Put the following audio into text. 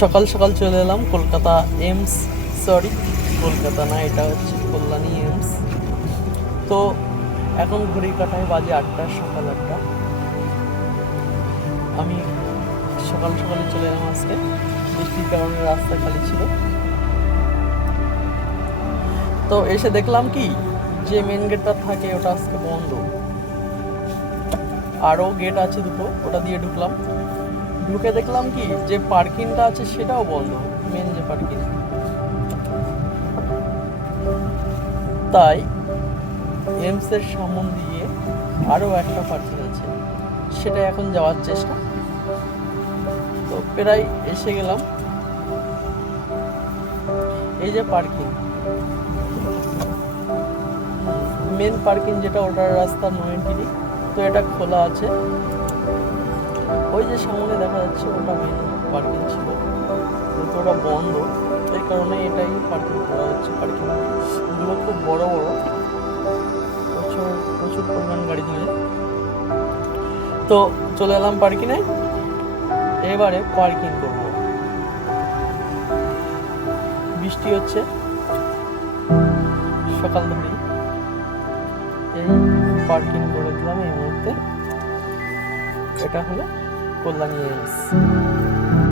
সকাল সকাল চলে এলাম কলকাতা এইমস, সরি কলকাতা না, এটা হচ্ছে কল্যাণী এইমস। তো এখন ঘড়ির কাঁটায় বাজে 8টা, সকাল 8টা। আমি সকাল সকালে চলে এলাম, আজকে বৃষ্টির কারণে রাস্তা খালি ছিল। তো এসে দেখলাম কি, যে মেন গেটটা থাকে ওটা আজকে বন্ধ, আরও গেট আছে দুটো, ওটা দিয়ে ঢুকলাম। ঢুকে দেখলাম কি, যে পার্কিংটা আছে সেটাও বন্ধ, মেন যে পার্কিং। তাই এইমসের সামন দিয়ে আরও একটা পার্কিং আছে, সেটা এখন যাওয়ার চেষ্টা। তো প্রায় এসে গেলাম। এই যে পার্কিং, মেন পার্কিং যেটা, ওটার রাস্তা নো এন্ট্রি। তো এটা খোলা আছে, ওই যে সামনে দেখা যাচ্ছে ওটা মেন পার্কিং ছিল, কিন্তু ওটা বন্ধ। এই কারণে এটাই পার্কিং করা হচ্ছে। পার্কিংগুলো খুব বড় বড়, প্রচুর প্রচুর পরিমাণ গাড়ি ধরে। তো চলে এলাম পার্কিংয়ে, এবারে পার্কিং করব। বৃষ্টি হচ্ছে সকাল ধরেই, এই পার্কিং করে দিলাম এই মুহূর্তে। এটা হলো কল্যাণী এইমস।